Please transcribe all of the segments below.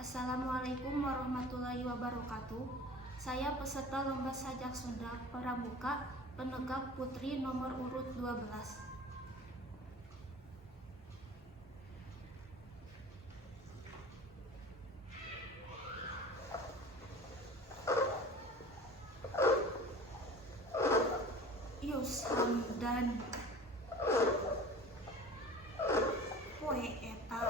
Assalamualaikum warahmatullahi wabarakatuh. Saya peserta lomba sajak Sunda Pramuka Penegak Putri nomor urut 12. Yus Hamdan poe eta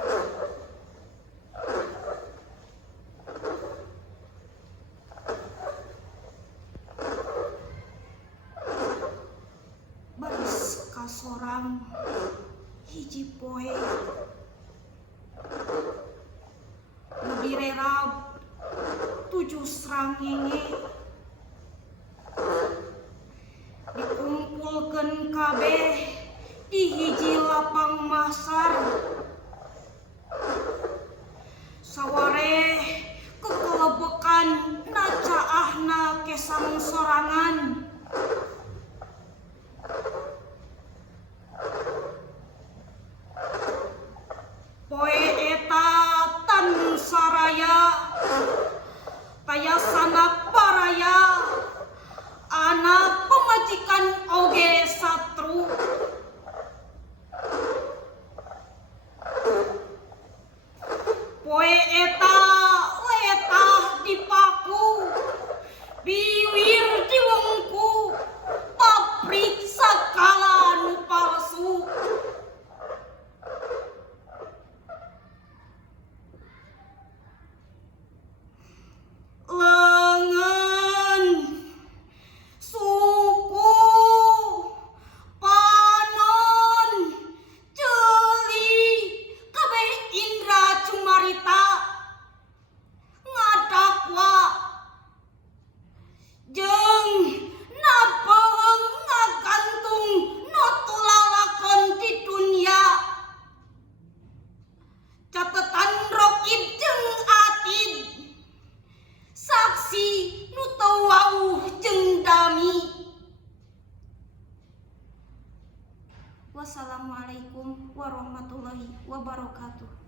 baris kasorang hiji poe nu direrab 7 srangenge dikumpulkeun kabeh di hiji lapang masar sawareh kekelebekan nacaahna kesang sorangan poe eta tan saraya taya sanak paraya anak pemajikan oge satru poe eta letah dipaku biwir diwengku pabrik sakala nu palsu lengan suku panon ceuli kabeh indra cumarita ngadakwa jeung napeung ngagantung nu lalakon di dunia catetan Rokib jeung Atid saksi nu teu wauh jeung dami. Wassalamualaikum warahmatullahi wabarakatuh.